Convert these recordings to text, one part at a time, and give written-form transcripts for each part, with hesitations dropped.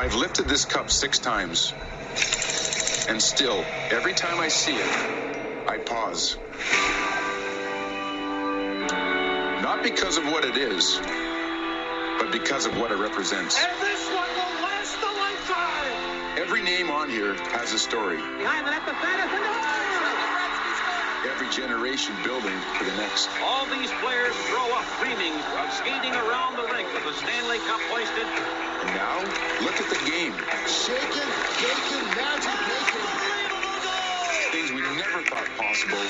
I've lifted this cup 6 times, and still, every time I see it, I pause. Not because of what it is, but because of what it represents. And this one will last a lifetime! Every name on here has a story. Behind the net, the fan is in the Every generation building for the next. All these players grow up dreaming of skating around the rink with the Stanley Cup hoisted. And now, look at the game. Shaking, baking, magic making. Things we never thought possible.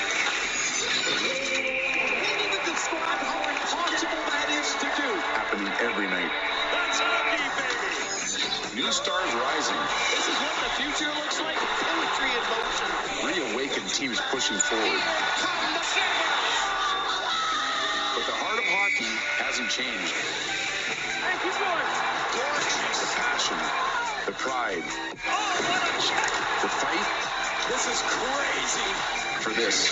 Can't even describe how impossible that is to do. Happening every night. That's hockey, baby! New stars rising. This is what the future looks like. Poetry in motion. Reawakened teams pushing forward. But the heart of hockey hasn't changed. Thank you, George. The passion, the pride, Oh, what a check! the fight This is crazy. for this.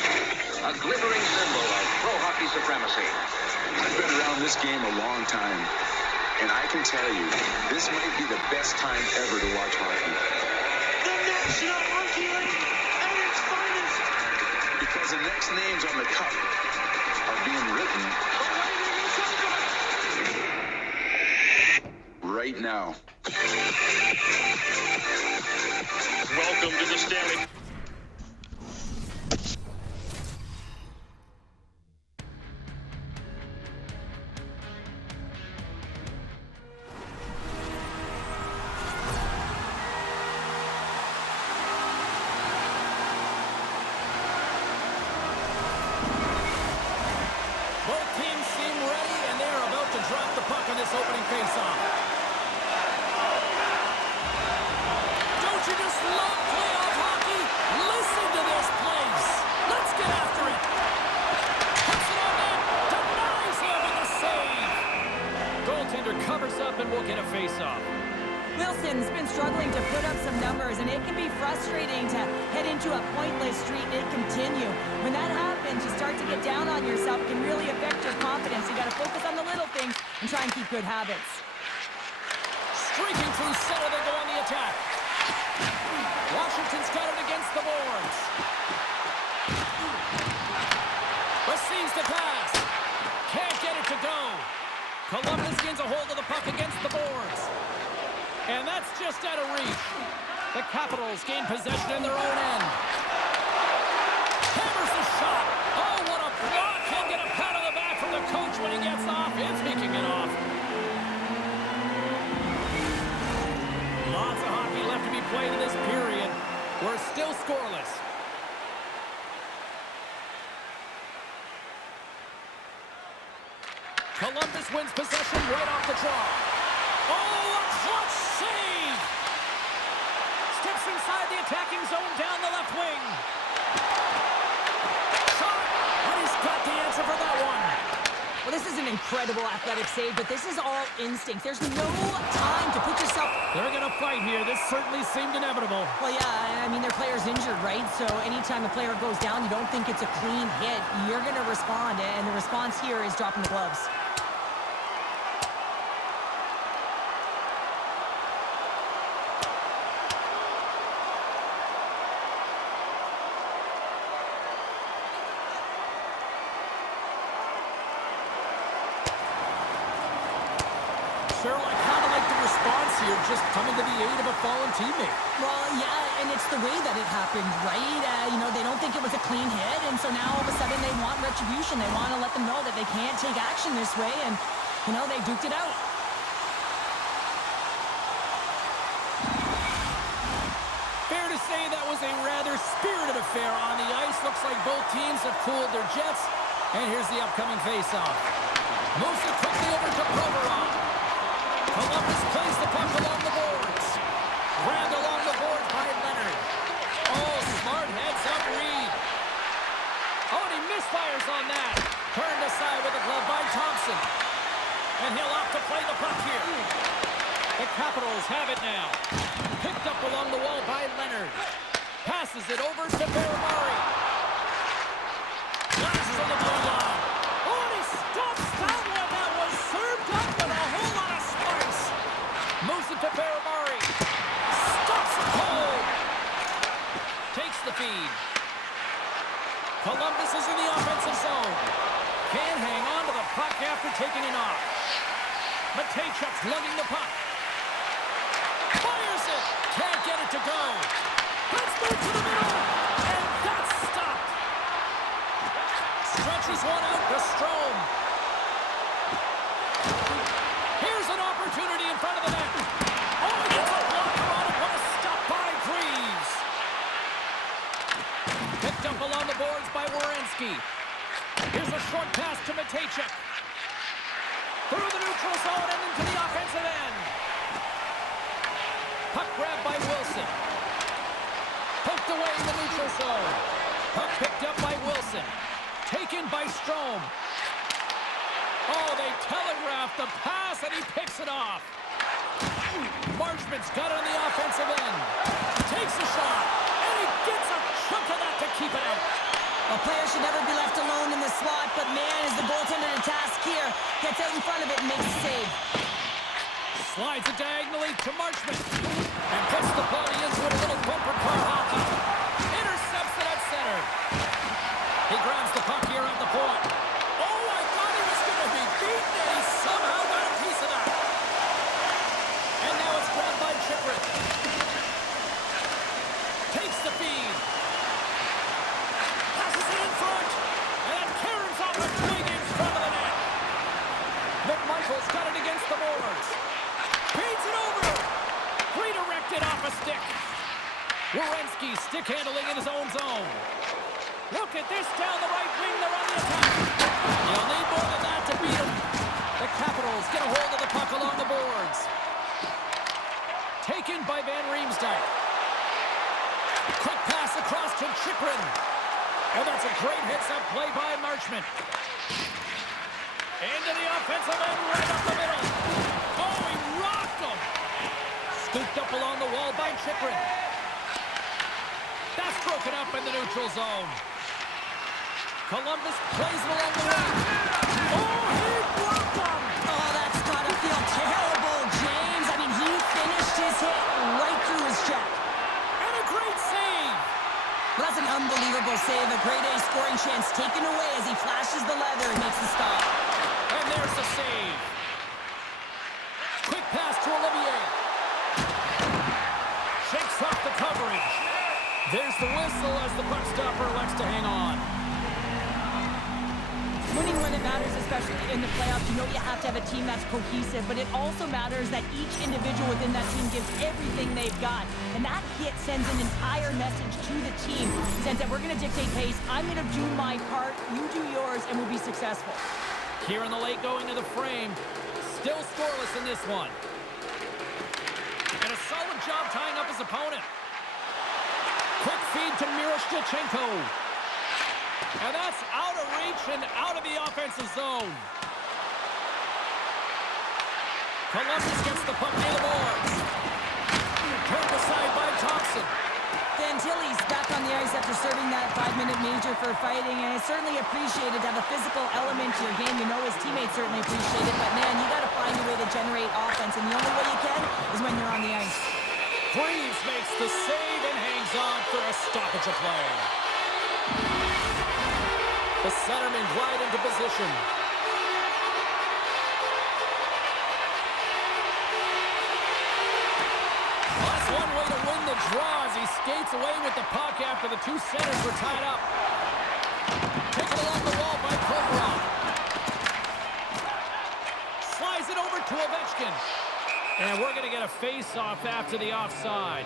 A glittering symbol of pro hockey supremacy. I've been around this game a long time, and I can tell you, this might be the best time ever to watch hockey. The National Hockey League at its finest. Because the next names on the cup are being written The waiting is over. right now. Welcome to the Stanley. Both teams seem ready, and they're about to drop the puck on this opening faceoff. Don't you just love playoff hockey? Listen to this place. Let's get after it. Puts it on net. Denies him in the save. Goaltender covers up, and we'll get a faceoff. Wilson's been struggling to put up some numbers, and it can be frustrating to head into a pointless streak and it continue. When that happens, you start to get down on yourself. It can really affect your confidence. You got to focus on the little things and try and keep good habits. Streaking through center, they go on the attack. Washington's got it against the boards. Receives the pass. Can't get it to go. Columbus gains a hold of the puck against the boards. And that's just out of reach. The Capitals gain possession in their own end. Hammers the shot. Oh, what a block. He'll get a pat on the back from the coach when he gets off, if he can get off. Lots of hockey left to be played in this period. We're still scoreless. Columbus wins possession right off the draw. Oh, a clutch save! Steps inside the attacking zone down the left wing. Shot! And he's got the answer for that one. Well, this is an incredible athletic save, but this is all instinct. There's no time to put yourself... They're going to fight here. This certainly seemed inevitable. Well, yeah, I mean, their player's injured, right? So anytime a player goes down, you don't think it's a clean hit. You're going to respond, and the response here is dropping the gloves. Cheryl, I kind of like the response here, just coming to the aid of a fallen teammate. Well, yeah, and it's the way that it happened, right? They don't think it was a clean hit, and so now all of a sudden they want retribution. They want to let them know that they can't take action this way, and, they duked it out. Fair to say that was a rather spirited affair on the ice. Looks like both teams have cooled their jets, and here's the upcoming face-off. Moves it quickly over to Provorov. Columbus plays the puck along the boards. Grabbed along the boards by Leonard. Oh, smart heads-up read. Oh, and he misfires on that. Turned aside with a glove by Thompson. And he'll opt to play the puck here. The Capitals have it now. Picked up along the wall by Leonard. Passes it over to Beramari. Blast on the blue line. Oh, and he stops that one. That was served up with a whole lot of spice. Moves it to Beramari. after taking it off. Matejchuk's lugging the puck. Fires it. Can't get it to go. Let's move to the middle. And that's stopped. Stretches one out to Strome. Here's an opportunity in front of the net. Oh, he gets a blocker on it. What a stop by Greaves. Picked up along the boards by Werenski. Here's a short pass to Matejchuk. Through the neutral zone and into the offensive end. Puck grabbed by Wilson. Poked away in the neutral zone. Puck picked up by Wilson. Taken by Strome. Oh, they telegraphed the pass and he picks it off. Marchment's got it on the offensive end. Takes a shot. And he gets a chunk of that to keep it out. A player should never be left alone in the slot, but man, is the goaltender to task here. Gets out in front of it and makes a save. Slides it diagonally to Marchment. And puts the body into a little bumper car hockey. Intercepts it at center. He grabs the puck here at the point. Oh, I thought he was going to be beaten, and he somehow got a piece of that. And now it's grabbed by Chychrun. Takes the feed. Passes it in front. And then Karen's off a swing in front of the net. McMichael's got it against the boards. Feeds it over. Redirected off a stick. Werenski stick handling in his own zone. Look at this down the right wing. They're on the attack. You'll need more than that to beat them. The Capitals get a hold of the puck along the boards. Taken by Van Riemsdyk. Quick pass across to Chychrun. And that's a great heads-up play by Marchment. Into the offensive end, right up the middle. Oh, he rocked him. Scooped up along the wall by Chychrun. That's broken up in the neutral zone. Columbus plays it along the wing. Oh, he blocked him. Oh, that's got to feel terrible, James. I mean, he finished his hit right through his check. And a great save. Well, that's an unbelievable save. A grade A scoring chance taken away as he flashes the leather and makes the stop. And there's the save. Quick pass to Olivier. Shakes off the coverage. There's the whistle as the puck stopper elects to hang on. Winning when it matters, especially in the playoffs, you know you have to have a team that's cohesive, but it also matters that each individual within that team gives everything they've got. And that hit sends an entire message to the team, says that we're going to dictate pace, I'm going to do my part, you do yours, and we'll be successful. Here in the late going to the frame, still scoreless in this one. And a solid job tying up his opponent. Quick feed to Miroshnichenko. And that's out of reach and out of the offensive zone. Columbus gets the puck near the boards. Turned aside by Thompson. Fantilli's back on the ice after serving that 5-minute major for fighting, and it's certainly appreciated to have a physical element to your game. You know his teammates certainly appreciate it, but man, you got to find a way to generate offense, and the only way you can is when you're on the ice. Greaves makes the save and hangs on for a stoppage of play. The centermen glide into position. That's one way to win the draw as he skates away with the puck after the two centers were tied up. Taken along the wall by Provorov. Slides it over to Ovechkin. And we're going to get a face-off after the offside.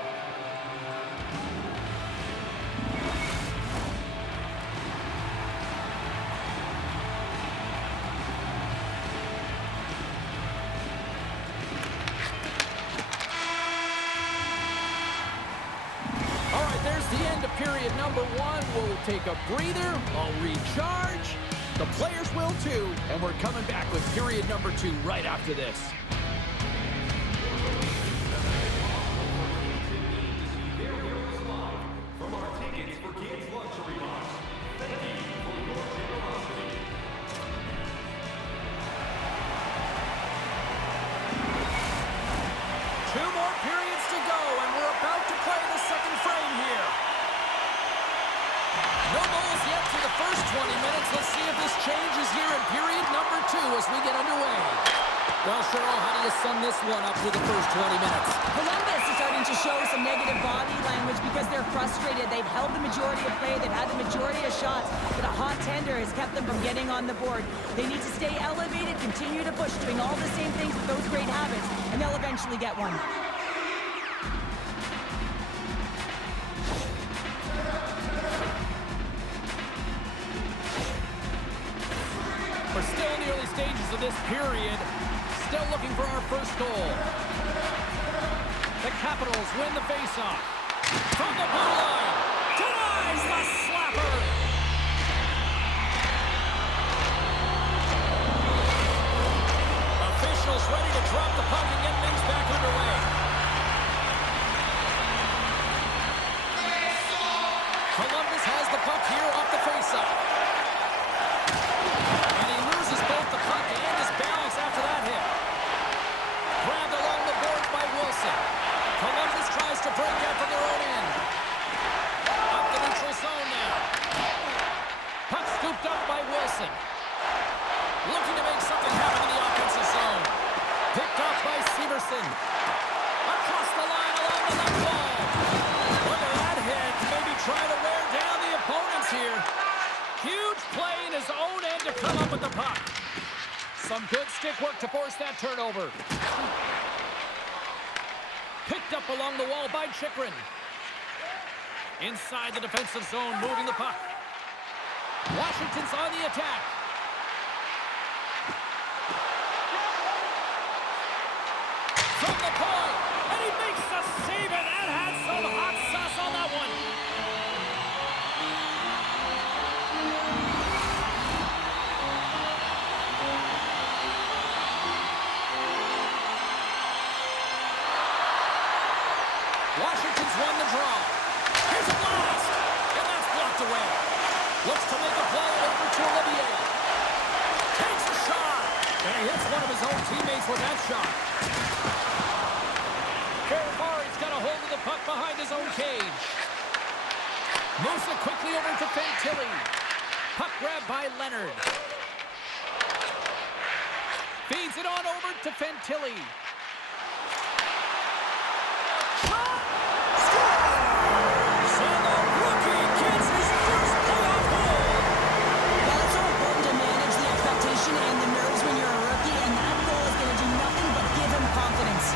All right, there's the end of period number one. We'll take a breather, I'll recharge. The players will too, and we're coming back with period number two right after this. Two more periods to go, and we're about to play the second frame here. No goals yet to the first 20 minutes. Let's see if this changes here in period number 2 as we get underway. Well, Cheryl, how do you sum this one up through the first 20 minutes? Columbus is starting to show some negative body language because they're frustrated. They've held the majority of play. They've had the majority of shots, but a hot tender has kept them from getting on the board. They need to stay elevated, continue to push, doing all the same things with those great habits, and they'll eventually get one. We're still in the early stages of this period. Still looking for our first goal. The Capitals win the faceoff. From the blue line. Denies the slapper. Officials ready to drop the puck and get things back underway. Columbus has the puck here off the faceoff. And he loses both the puck and his balance after that hit. Grabbed along the boards by Wilson. Columbus tries to break out from their own end. Up the neutral zone now. Puck scooped up by Wilson. Looking to make something happen in the offensive zone. Picked off by Severson. Across the line along the left wall. Look at that hit. Maybe try to wear down the opponents here. Huge play in his own end to come up with the puck. Some good stick work to force that turnover. Picked up along the wall by Chychrun. Inside the defensive zone, moving the puck. Washington's on the attack. From the point, and he makes the save, and that had some hot sauce on that one. Washington's won the draw. Here's a blast, and that's blocked away. Looks to make a play over to Olivier. Takes a shot, and he hits one of his own teammates with that shot. He's got a hold of the puck behind his own cage. Moves it quickly over to Fantilli. Puck grab by Leonard. Feeds it on over to Fantilli. Shot! Scores! And the rookie gets his first playoff goal. Well, it's so important to manage the expectation and the nerves when you're a rookie, and that goal is going to do nothing but give him confidence.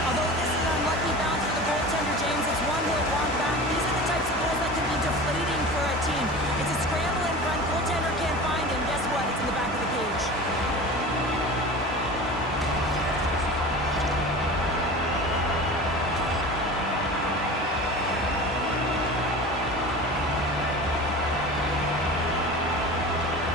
Although this is an unlucky bounce for the goaltender, James, it's one he'll want back. These are the types of goals that can be deflating for a team. It's a scramble in front, goaltender can't find it, and guess what? It's in the back of the cage.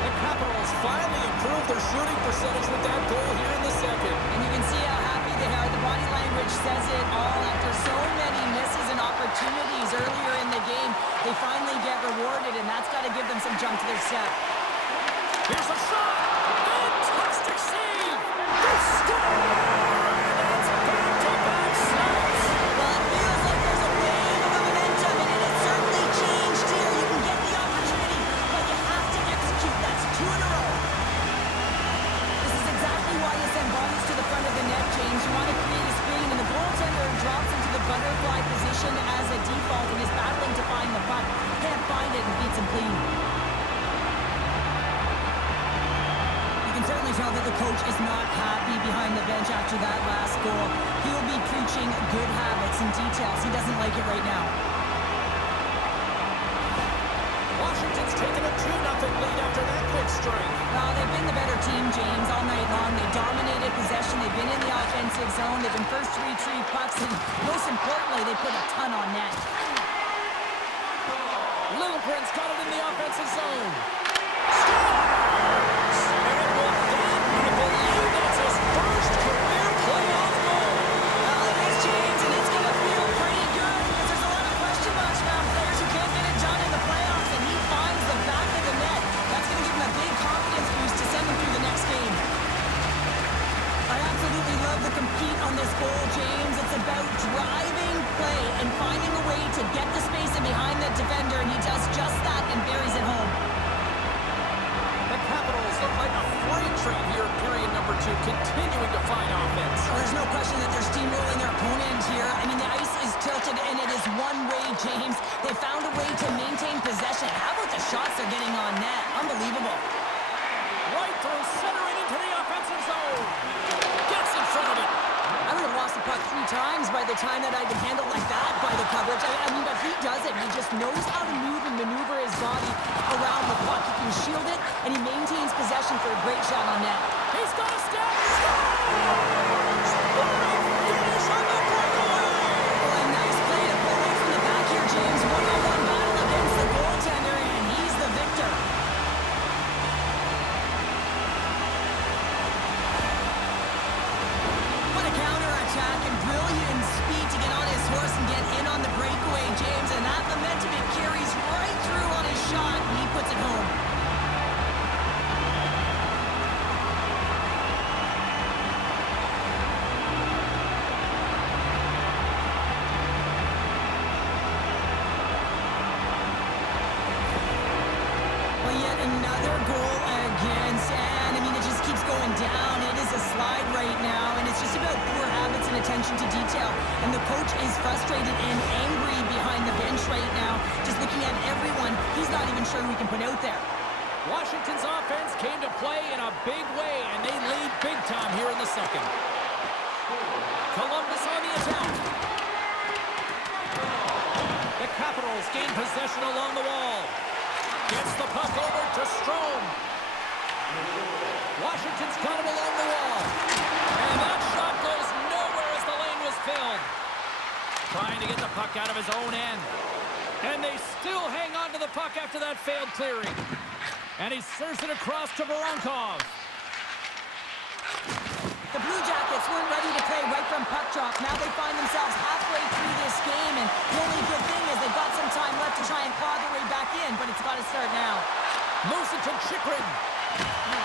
The Capitals finally improved their shooting percentage with that goal here in the second. And you can see how happy they are. The body language says it all. After so many misses and opportunities earlier in the game, they finally get rewarded, and that's got to give them some jump to their step. Here's a shot! Fantastic save! They score! That's back-to-back saves! Well, it feels like there's a wave of momentum, and it has certainly changed here. You can get the opportunity, but you have to execute. That's 2 in a row. This is exactly why you send bodies to the front of the net, James. You want to create a screen, and the goaltender drops into the butterfly position as a default and is battling to find the puck. Can't find it and beats him clean. You can certainly tell that the coach is not happy behind the bench after that last goal. He will be preaching good habits and details. He doesn't like it right now. Washington's taken a 2-0 lead after that quick strike. Well, they've been the better team, James, all night long. They dominated possession. They've been in the offensive zone. They've been first to retrieve pucks, and most importantly, they put a ton on net. Lilligren's got it in the offensive zone. Scores! And with that, I believe that's his first career playoff goal. Well, it is, James, and it's going to feel pretty good because there's a lot of question marks around players who can't get it done in the playoffs, and he finds the back of the net. That's going to give him a big confidence boost to send him through the next game. I absolutely love the heat on this goal, James. It's about driving play and finding a way to get the space in behind the defender, and he does just that and buries it home. The Capitals look like a freight train here in period number 2, continuing to find offense. Well, there's no question that they're steamrolling their opponent here. I mean, the ice is tilted, and it is one way, James. They found a way to maintain possession. How about the shots they're getting on net? Unbelievable. Right through center and into the offensive zone. Gets in front of it. I would have lost the puck 3 times by the time that I'd been handled like that by the coverage. I mean, but he does it. He just knows how to move and maneuver his body around the puck. He can shield it, and he maintains possession for a great shot on net. He's got a step. Scores! What a finish on the breakaway! Well, a nice play to pull away from the back here, James. One-on-one battle against the goaltender, and he's the victor. What a counterattack and brilliant speed to get on his horse and get in on the breakaway, James. And that momentum, it carries right through on his shot, and he puts it home. Well, yet another goal against, and I mean, it just keeps going down. It is a slide right now, and it's just about poor habits and attention to detail. And the coach is frustrated and angry behind the bench right now, just looking at everyone he's not even sure we can put out there. Washington's offense came to play in a big way, and they lead big time here in the second. Columbus on the attack. The Capitals gain possession along the wall. Gets the puck over to Strome. Washington's got him along the wall. And that shot goes nowhere as the lane was filled. Trying to get the puck out of his own end. And they still hang on to the puck after that failed clearing. And he serves it across to Voronkov. The Blue Jackets weren't ready to play right from puck drop. Now they find themselves halfway through this game, and the only good thing is they've got some time left to try and claw their way back in, but it's got to start now. Moves it to Chychrun.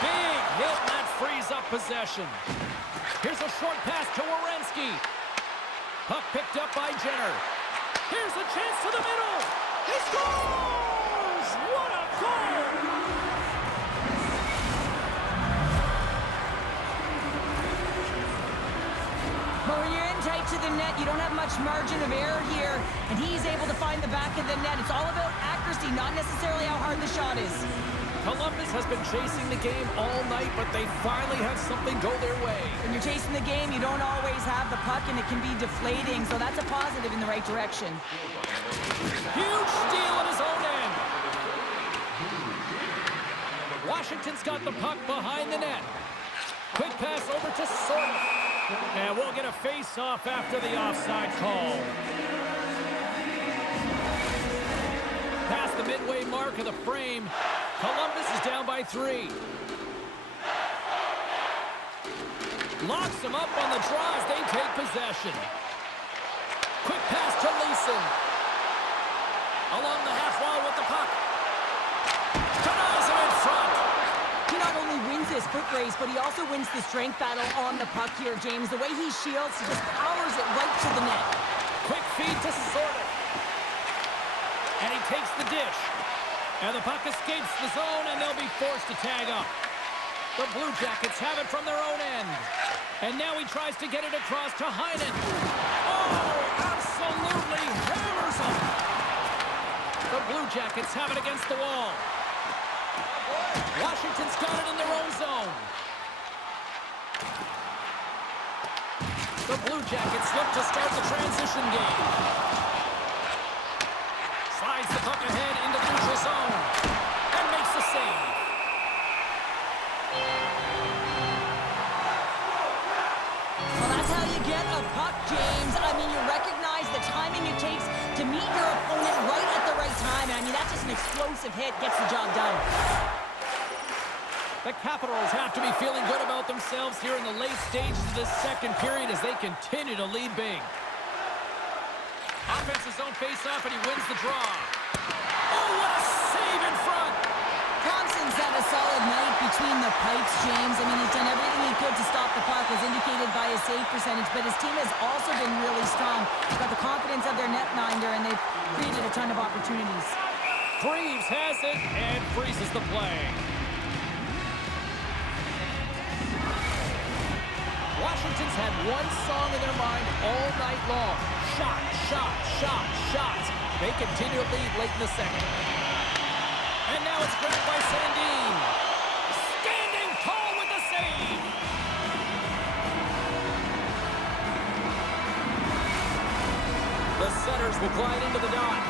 Big hit, and that frees up possession. Here's a short pass to Werenski. Puck picked up by Jenner. Here's a chance to the middle. He scores! What a goal! But when you're in tight to the net, you don't have much margin of error here, and he's able to find the back of the net. It's all about accuracy, not necessarily how hard the shot is. Columbus has been chasing the game all night, but they finally have something go their way. When you're chasing the game, you don't always have the puck, and it can be deflating, so that's a positive in the right direction. Huge steal at his own end. Washington's got the puck behind the net. Quick pass over to Sortov. And we'll get a face-off after the offside call. Past the midway mark of the frame, Columbus is down by 3. Locks him up on the draw as they take possession. Quick pass to Leeson. Along the half wall with the puck. Denies him in front. He not only wins this foot race, but he also wins the strength battle on the puck here, James. The way he shields, he just powers it right to the net. Quick feed to Sortov. And he takes the dish. And the puck escapes the zone, and they'll be forced to tag up. The Blue Jackets have it from their own end. And now he tries to get it across to Heinen. Oh, absolutely hammers him. The Blue Jackets have it against the wall. Washington's got it in their own zone. The Blue Jackets look to start the transition game. Slides the puck ahead into neutral zone and makes the save. Well, that's how you get a puck, James. I mean, you recognize the timing it takes to meet your opponent right at the right time. And I mean, that's just an explosive hit. Gets the job done. The Capitals have to be feeling good about themselves here in the late stages of this second period as they continue to lead big. Offense his own face-off, and he wins the draw. Oh, what a save in front! Thompson's had a solid night between the pipes, James. I mean, he's done everything he could to stop the puck, as indicated by his save percentage, but his team has also been really strong. Got the confidence of their netminder, and they've created a ton of opportunities. Freeze has it and freezes the play. Washington's had one song in their mind all night long. Shot, shot, shot, shot. They continue to lead late in the second. And now it's grabbed by Sandin. Standing tall with the save. The setters will glide into the dot.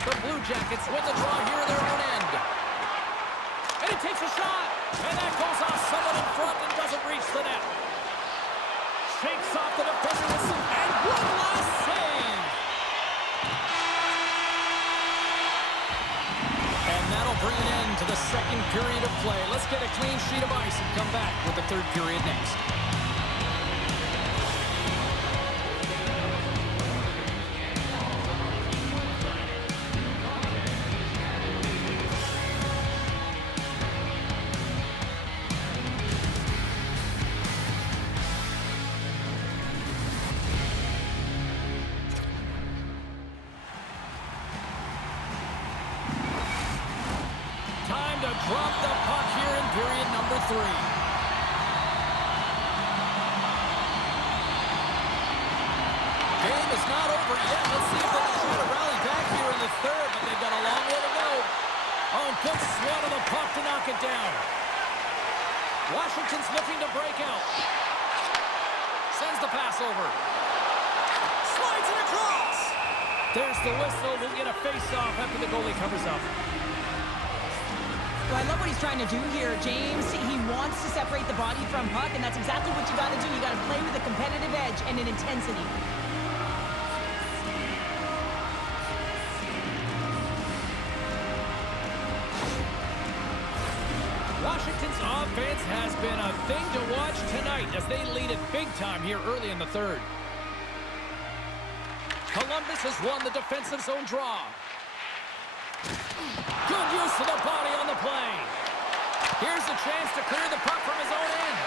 The Blue Jackets win the draw here in their own end. And he takes a shot. And that goes off someone in front and doesn't reach the net. Shakes off the defender with some, and one last save. And that'll bring an end to the second period of play. Let's get a clean sheet of ice and come back with the third period next. Time to drop the puck here in period number 3. Game is not over yet. Let's see if they can try to rally back here in the third, but they've got a long way to go. Oh, good swat of the puck to knock it down. Washington's looking to break out. Sends the pass over. Slides it across. There's the whistle. We'll get a face-off after the goalie covers up. Well, I love what he's trying to do here, James. He wants to separate the body from puck, and that's exactly what you got to do. You got to play with a competitive edge and an intensity. Washington's offense has been a thing to watch tonight as they lead it big time here early in the third. Columbus has won the defensive zone draw. Good use of the body on the play. Here's a chance to clear the puck from his own end.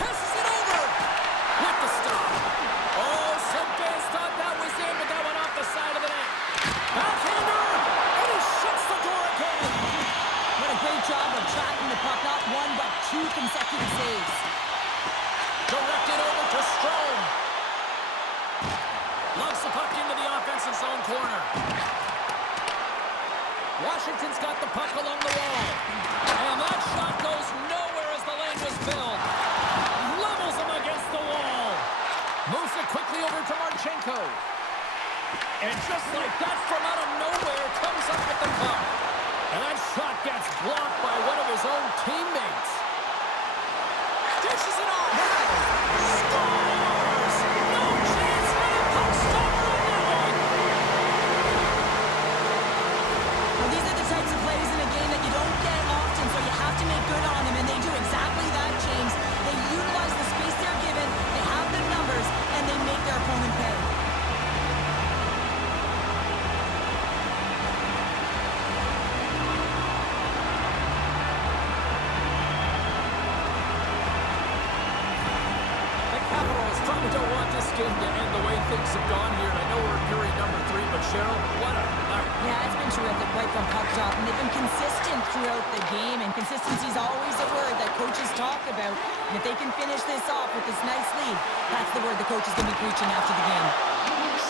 Passes it over with the stop. Oh, some fans thought that was in, but that went off the side of the net. Backhander, and he shuts the door again. What a great job of tracking the puck. Not one, but 2 consecutive saves. Directed over to Strome. Loves the puck into the offensive zone corner. Washington's got the puck along the wall. And that shot goes nowhere as the lane was filled. Levels him against the wall. Moves it quickly over to Marchenko. And just like that, from out of nowhere, comes up with the puck. And that shot gets blocked by one of his own teammates. Dishes it off. Scores! No chance for the puck stopper on that one. Well, these are the types of plays in a game that you don't get often, so you have to make good on them, and they do exactly that, James. They utilize the space they're given, they have the numbers, and they make their opponent pay. The Capitals probably don't want this game to end the way things have gone here. I know we're in period number 3, but Cheryl, what a night. Yeah, it's been terrific right from puck drop, and they've been consistent throughout the game, and consistency is always a word that coaches talk about. And if they can finish this off with this nice lead, that's the word the coach is going to be preaching after the game.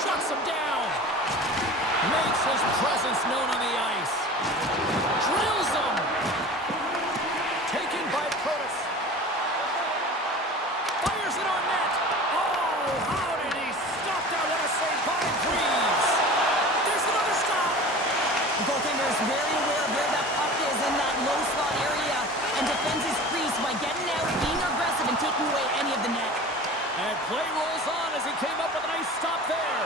Shuts him down. Makes his presence known on the ice. Drills him. Taken by Protas. Fires it on net. Oh, how did he stop that? What a save by Greaves. There's another stop. The goaltender is very aware of where that puck is in that low slot area and defends his crease by getting out, being aggressive, and taking away any of the net. And play rolls on as he came up with a nice stop there.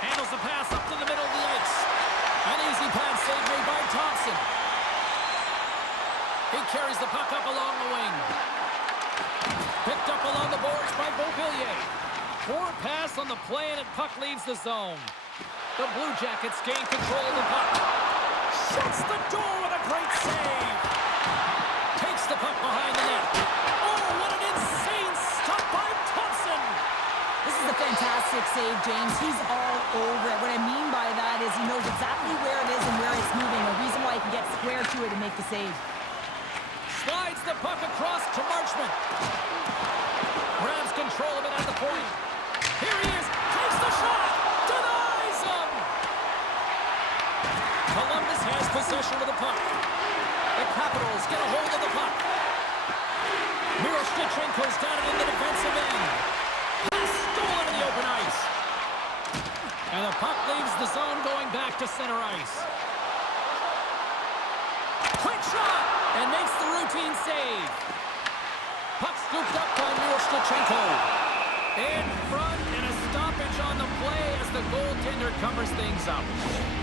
Handles the pass up to the middle of the ice. An easy pass save made by Thompson. He carries the puck up along the wing. Picked up along the boards by Beauvillier. Poor pass on the play, and puck leaves the zone. The Blue Jackets gain control of the puck. Shuts the door with a great save. Takes the puck behind the net. Oh, what an insane stop by Thompson. This is a fantastic save, James. He's all over it. What I mean by that is he knows exactly where it is and where it's moving. A reason why he can get square to it and make the save. Slides the puck across to Marchment. Grabs control of it at the point. Here he is. Takes the shot. Denies him. Columbus has possession of the puck. The Capitals get a hold of the puck. Miroshnichenko's got it in the defensive end. Pass stolen in the open ice. And the puck leaves the zone going back to center ice. Quick shot! And makes the routine save. Puck scooped up by Miroshnichenko. In front and a stoppage on the play as the goaltender covers things up.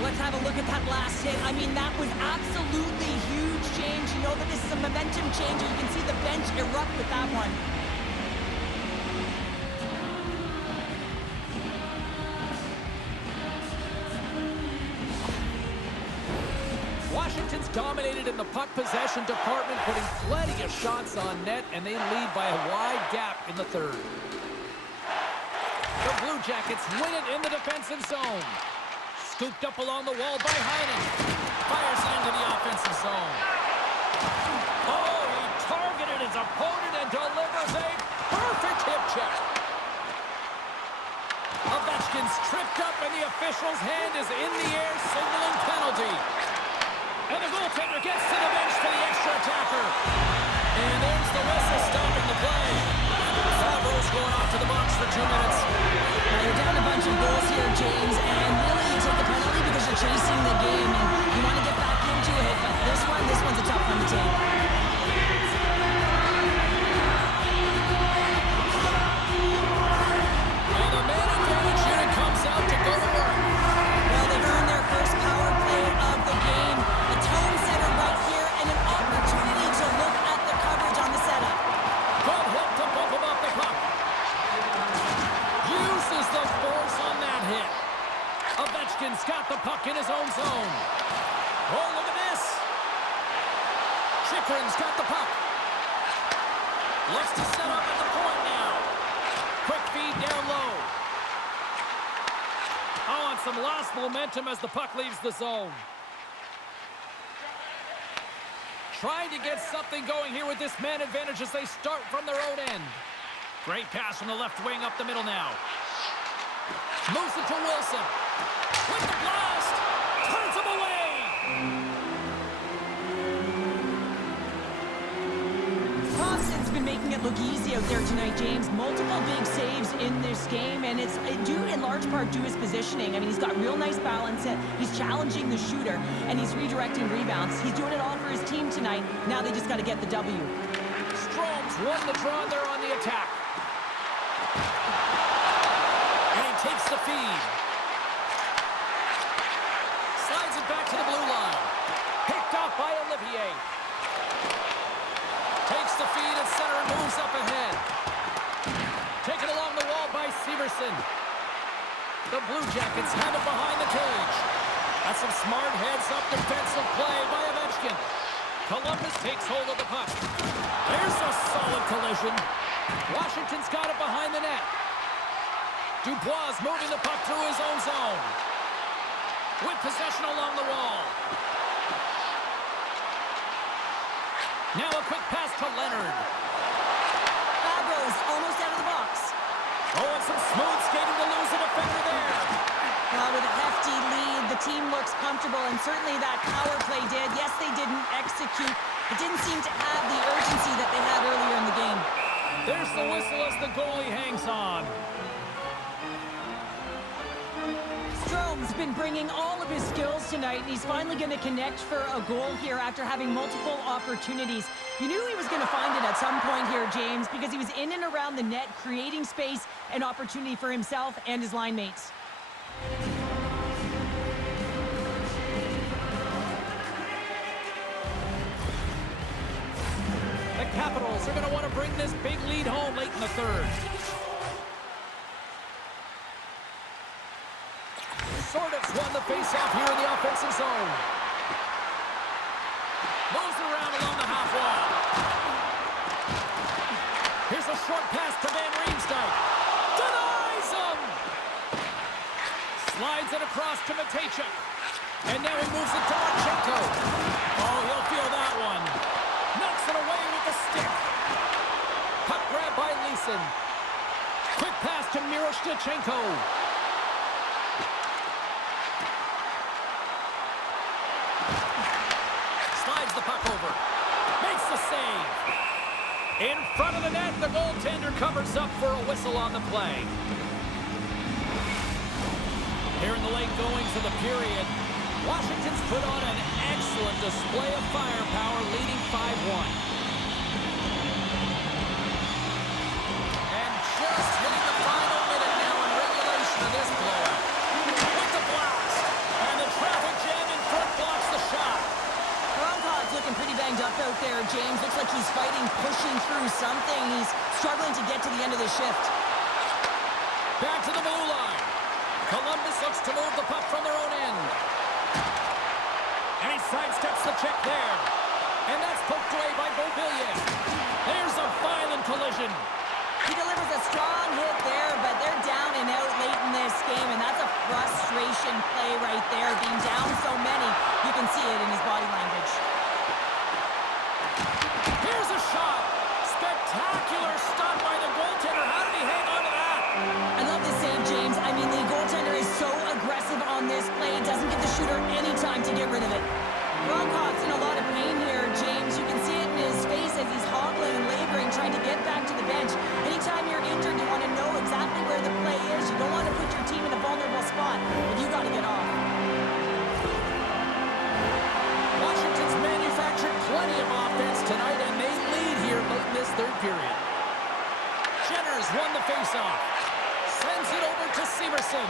Let's have a look at that last hit. I mean, that was absolutely huge change. You know that this is a momentum changer. You can see the bench erupt with that one. Washington's dominated in the puck possession department, putting plenty of shots on net, and they lead by a wide gap in the third. The Blue Jackets win it in the defensive zone. Scooped up along the wall by Heinen. Fires it into the offensive zone. Oh, he targeted his opponent and delivers a perfect hip check. Ovechkin's tripped up, and the official's hand is in the air, signaling penalty. And the goaltender gets to the bench for the extra attacker. And there's the whistle stopping the play. Favreau's going off to the box for 2 minutes. Now you're down a bunch of goals here, James, and really you take the penalty because you're chasing the game and you want to get back into it, but this one's a tough one to take. And the man advantage unit comes out to go to work. Well, they've earned their first power play of the game. The tone setter right here and an opportunity to look at the coverage on the setup. Good hit to bump him off the puck. Uses the force on that hit. Ovechkin's got the puck in his own zone. Oh, look at this. Chychrun's got the puck. Looks to set up at the point now. Quick feed down low. Oh, and some lost momentum as the puck leaves the zone. Trying to get something going here with this man advantage as they start from their own end. Great pass from the left wing up the middle now. Moves it to Wilson. With the blast. Turns him away. Thompson's been making it look easy out there tonight, James. Multiple big saves in this game, and it's due in large part to his positioning. I mean, he's got real nice balance. He's challenging the shooter, and he's redirecting rebounds. He's doing it all for his team tonight. Now they just got to get the W. Strome's won the draw there on the attack. And he takes the feed. Slides it back to the blue line. Picked off by Olivier. Takes the feed at center and moves up ahead. Taken along the wall by Severson. The Blue Jackets have it behind the cage. That's some smart heads-up defensive play by Ovechkin. Columbus takes hold of the puck. There's a solid collision. Washington's got it behind the net. Dubois moving the puck through his own zone. With possession along the wall. Now a quick pass to Leonard. Favreau's almost out of the box. Oh, and some smooth skating to lose a defender there. Well, with a hefty lead, the team looks comfortable, and certainly that power play did. Yes, they didn't execute. It didn't seem to have the urgency that they had earlier in the game. There's the whistle as the goalie hangs on. Strome's been bringing all of his skills tonight, and he's finally going to connect for a goal here after having multiple opportunities. You knew he was going to find it at some point here, James, because he was in and around the net, creating space and opportunity for himself and his line mates. The Capitals are going to want to bring this big lead home late in the third. Sort of won the face-off here in the offensive zone. Moves it around along the half wall. Here's a short pass to Van Riemsdyk. Denies him! Slides it across to Matejchuk. And now he moves it to Marchenko. Oh, he'll feel that one. Knocks it away with the stick. Puck grab by Leeson. Quick pass to Miroshnichenko. Slides the puck over. Makes the save. In front of the net, the goaltender covers up for a whistle on the play. Here in the late goings of the period, Washington's put on an excellent display of firepower, leading 5-1. And just hitting the final minute now in regulation of this blowout. With the blast. And the traffic jam in front blocks the shot. Ronkov's looking pretty banged up out there, James. Looks like he's fighting, pushing through something. He's struggling to get to the end of the shift. Back to the blue line. Columbus looks to move the puck from their own end. And he sidesteps the check there. And that's poked away by Beauvillier. There's a violent collision. He delivers a strong hit there, but they're down and out late in this game, and that's a frustration play right there. Being down so many, you can see it in his body language. Here's a shot. Spectacular stop by the goaltender. How did he hang on to that? I love this save, James. I mean, the goaltender is so aggressive on this play. It doesn't give the shooter any time to get rid of it. Ronkov's in a lot of pain here, James. You can see it in his face as he's hobbling and laboring, trying to get back to the bench. Anytime you're injured, you want to know exactly where the play is. You don't want to put your team in a vulnerable spot, but you got to get off. Washington's manufactured plenty of offense tonight, and they lead here late in this third period. Jenner's won the faceoff. Sends it over to Severson.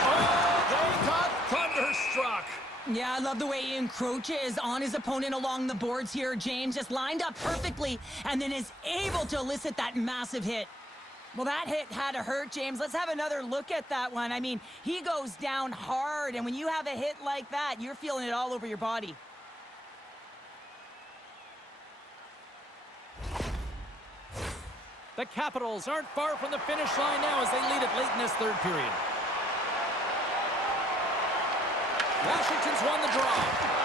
Oh, they got thunderstruck. Yeah, I love the way he encroaches on his opponent along the boards here, James. Just lined up perfectly and then is able to elicit that massive hit. Well, that hit had to hurt, James. Let's have another look at that one. I mean, he goes down hard, and when you have a hit like that, you're feeling it all over your body. The Capitals aren't far from the finish line now as they lead it late in this third period. Washington's won the draw.